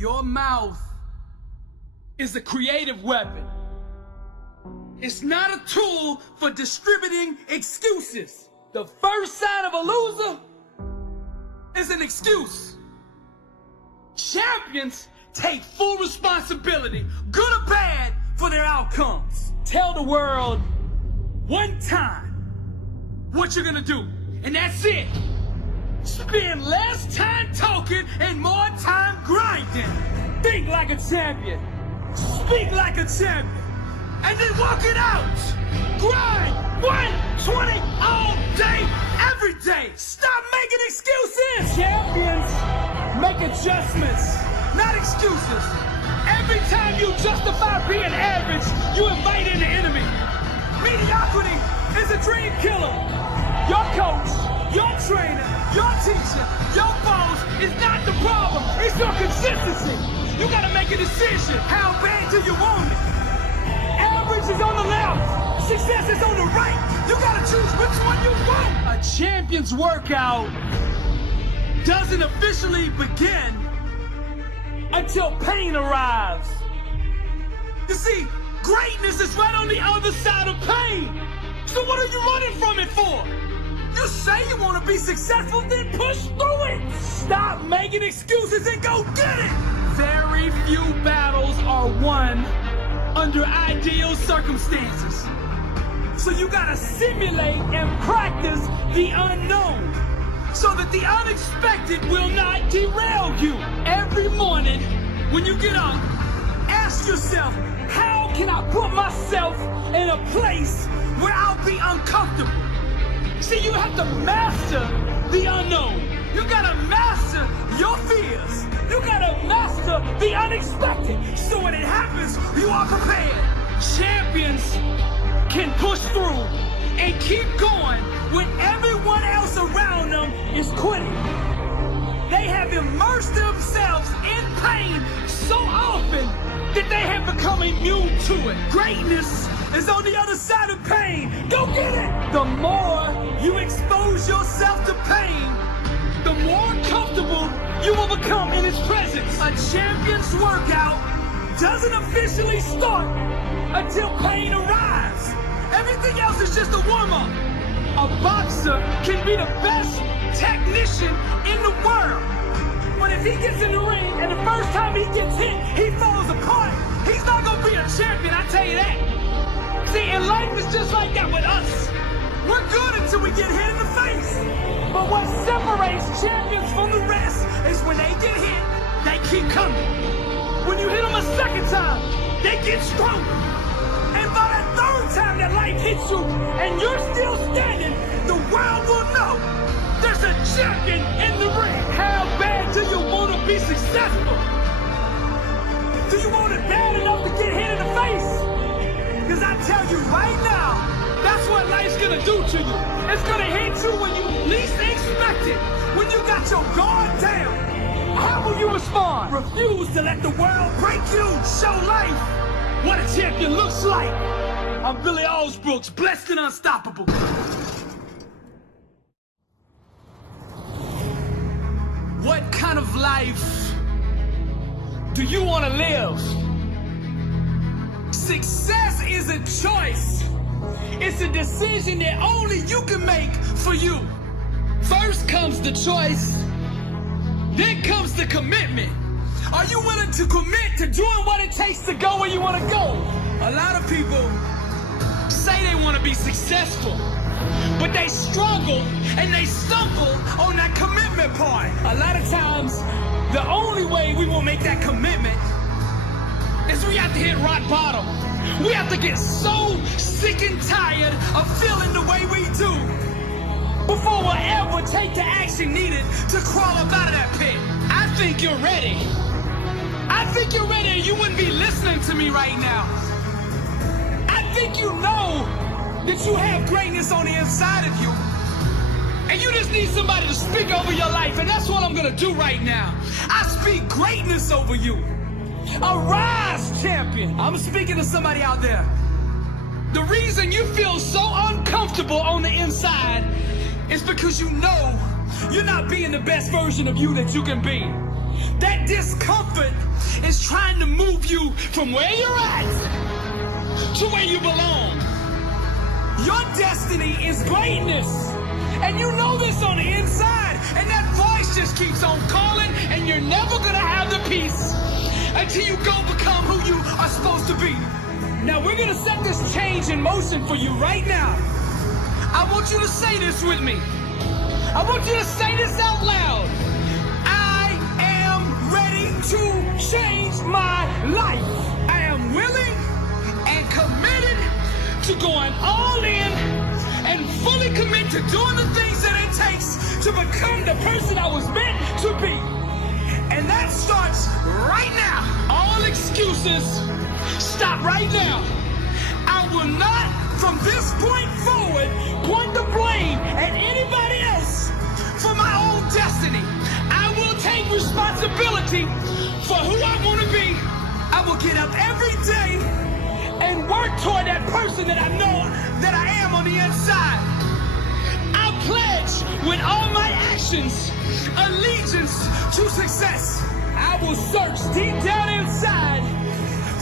Your mouth is a creative weapon. It's not a tool for distributing excuses. The first sign of a loser is an excuse. Champions take full responsibility, good or bad, for their outcomes. Tell the world one time what you're gonna do, and that's it. Spend less time talking and more time grinding. Think like a champion. Speak like a champion. And then walk it out. Grind 120 all day, every day. Stop making excuses. Champions make adjustments, not excuses. Every time you justify being average, you invite in the enemy. Mediocrity is a dream killer. Your coach, your trainer, your teacher, your boss is not the problem. It's your consistency. You gotta make a decision. How bad do you want it? Average is on the left. Success is on the right. You gotta choose which one you want. A champion's workout doesn't officially begin until pain arrives. You see, greatness is right on the other side of pain. So what are you running from it for? You say you want to be successful, then push through it. Stop making excuses and go get it. Very few battles are won under ideal circumstances. So you gotta simulate and practice the unknown so that the unexpected will not derail you. Every morning when you get up, ask yourself, how can I put myself in a place where I'll be uncomfortable? See, you have to master the unknown. You gotta master your fears. You gotta master the unexpected. So when it happens, you are prepared. Champions can push through and keep going when everyone else around them is quitting. They have immersed themselves in pain so often that they have become immune to it. Greatness is on the other side of pain. Go get it! The more you expose yourself to pain, the more comfortable you will become in its presence. A champion's workout doesn't officially start until pain arrives. Everything else is just a warm-up. A boxer can be the best technician in the world. But if he gets in the ring and the first time he gets hit, he falls apart, he's not gonna be a champion, I tell you that. See, and life is just like that with us. We're good until we get hit in the face. But what separates champions from the rest is when they get hit, they keep coming. When you hit them a second time, they get stronger. And by that third time that life hits you and you're still standing, the world will know there's a champion in the ring. How bad do you want to be successful? Do you want it bad enough to get hit in the face? Because I tell you right now, that's what life's gonna do to you. It's gonna hit you when you least expect it. When you got your guard down, how will you respond? Refuse to let the world break you. Show life what a champion looks like. I'm Billy Alsbrooks, blessed and unstoppable. What kind of life do you want to live? Success is a choice. It's a decision that only you can make for you. First comes the choice, then comes the commitment. Are you willing to commit to doing what it takes to go where you want to go? A lot of people say they want to be successful, but they struggle and they stumble on that commitment part. A lot of times, the only way we will make that commitment is we have to hit rock bottom. We have to get so sick and tired of feeling the way we do before we'll ever take the action needed to crawl up out of that pit. I think you're ready. I think you're ready. You wouldn't be listening to me right now. I think you know that you have greatness on the inside of you. And you just need somebody to speak over your life. And that's what I'm going to do right now. I speak greatness over you. Arise, champion. I'm speaking to somebody out there. The reason you feel so uncomfortable on the inside is because you know you're not being the best version of you that you can be. That discomfort is trying to move you from where you're at to where you belong. Your destiny is greatness. And you know this on the inside. And that voice just keeps on calling, and you're never gonna have the peace until you go become who you are supposed to be. Now we're gonna set this change in motion for you right now. I want you to say this with me. I want you to say this out loud. I am ready to change my life. I am willing and committed to going all in and fully commit to doing the things that it takes to become the person I was meant to be. And that starts right now. All excuses, stop right now. I will not, from this point forward, point the blame at anybody else for my own destiny. I will take responsibility for who I want to be. I will get up every day and work toward that person that I know that I am on the inside. I pledge with all my actions allegiance to success. I will search deep down inside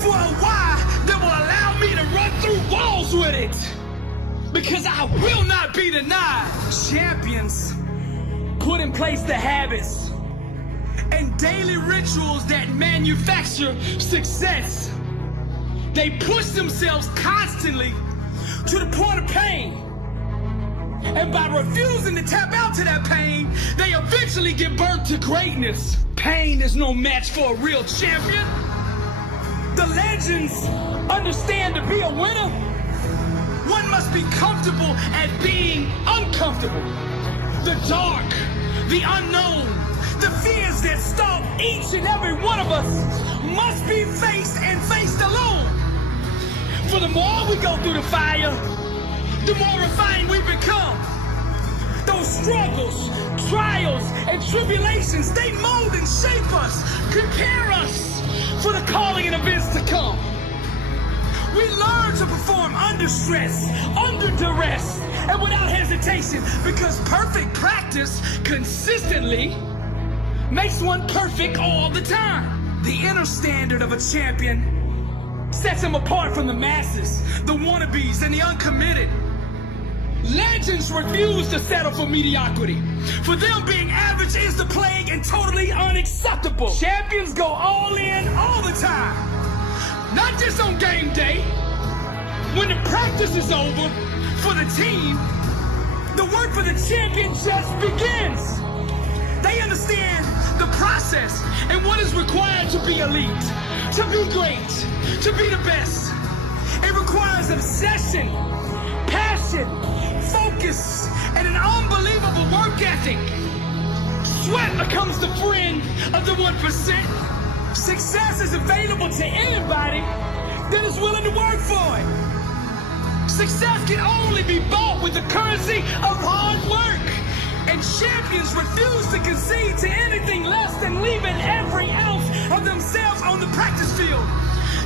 for a why that will allow me to run through walls with it. Because I will not be denied. Champions put in place the habits and daily rituals that manufacture success. They push themselves constantly to the point of pain. And by refusing to tap out to that pain, they eventually get burnt to greatness. Pain is no match for a real champion. The legends understand to be a winner, one must be comfortable at being uncomfortable. The dark, the unknown, the fears that stalk each and every one of us must be faced and faced alone. For the more we go through the fire, the more refined we become. Those struggles, trials, and tribulations, they mold and shape us, prepare us for the calling and events to come. We learn to perform under stress, under duress, and without hesitation, because perfect practice consistently makes one perfect all the time. The inner standard of a champion sets him apart from the masses, the wannabes, and the uncommitted. Legends refuse to settle for mediocrity. For them, being average is the plague and totally unacceptable. Champions go all in all the time. Not just on game day. When the practice is over for the team, the work for the champion just begins. They understand the process and what is required to be elite, to be great, to be the best. It requires obsession, passion, focus, and an unbelievable work ethic. Sweat becomes the friend of the 1%. Success is available to anybody that is willing to work for it. Success can only be bought with the currency of hard work. And champions refuse to concede to anything less than leaving every ounce of themselves on the practice field.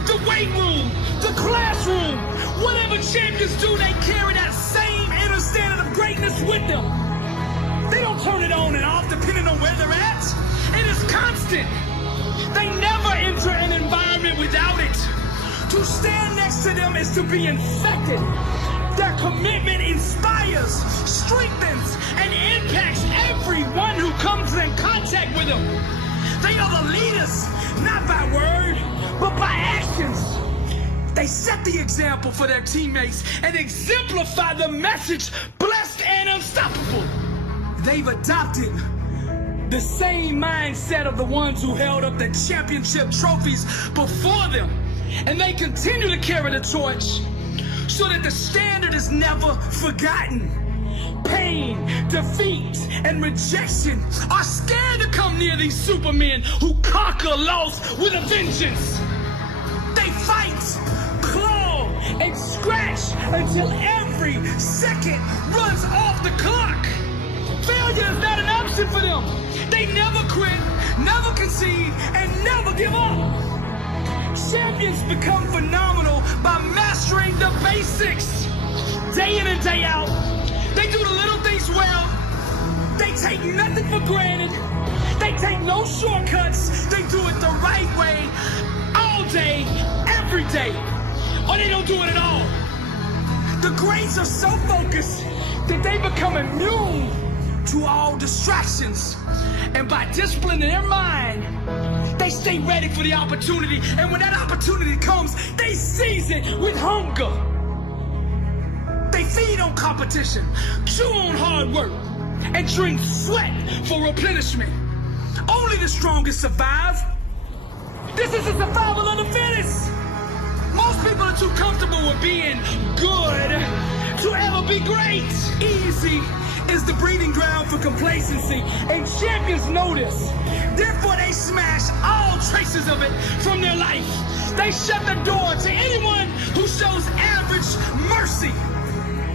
The weight room, the classroom, whatever champions do, they carry that same inner standard of greatness with them. They don't turn it on and off depending on where they're at. It is constant. They never enter an environment without it. To stand next to them is to be infected. Their commitment inspires, strengthens, and impacts everyone who comes in contact with them. They are the leaders, not by word, but by actions. They set the example for their teammates and exemplify the message, blessed and unstoppable. They've adopted the same mindset of the ones who held up the championship trophies before them. And they continue to carry the torch so that the standard is never forgotten. Pain, defeat, and rejection are scared to come near these supermen who conquer loss with a vengeance. They fight, claw, and scratch until every second runs off the clock. Failure is not an option for them. They never quit, never concede, and never give up. Champions become phenomenal by mastering the basics. Day in and day out, they do the little things well. They take nothing for granted. They take no shortcuts. They do it the right way, all day, every day. Or they don't do it at all. The greats are so focused that they become immune to all distractions. And by disciplining their mind, they stay ready for the opportunity. And when that opportunity comes, they seize it with hunger. They feed on competition, chew on hard work, and drink sweat for replenishment. Only the strongest survive. This is the survival of the fittest. Most people are too comfortable with being good to ever be great. Easy is the breeding ground for complacency, and champions know this. Therefore, they smash all traces of it from their life. They shut the door to anyone who shows average mercy.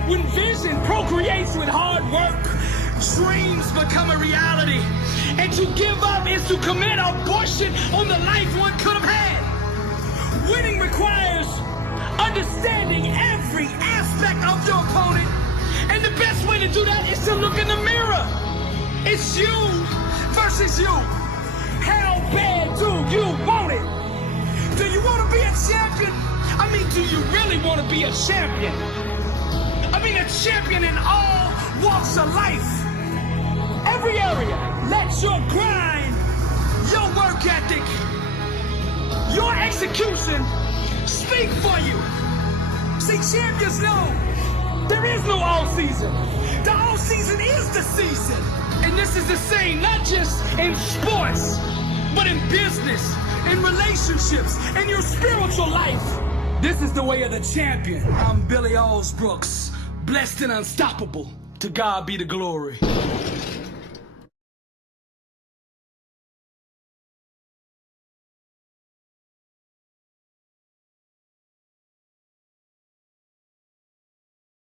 When vision procreates with hard work, dreams become a reality. And to give up is to commit abortion on the life one could have had. Winning requires understanding every aspect of your opponent. And the best way to do that is to look in the mirror. It's you versus you. How bad do you want it? Do you want to be a champion? I mean, do you really want to be a champion? I mean, a champion in all walks of life. Every area. Let your grind, your work ethic, your execution speak for you. See, champions know there is no all season. The all season is the season. And this is the same, not just in sports, but in business, in relationships, in your spiritual life. This is the way of the champion. I'm Billy Alsbrooks, blessed and unstoppable. To God be the glory.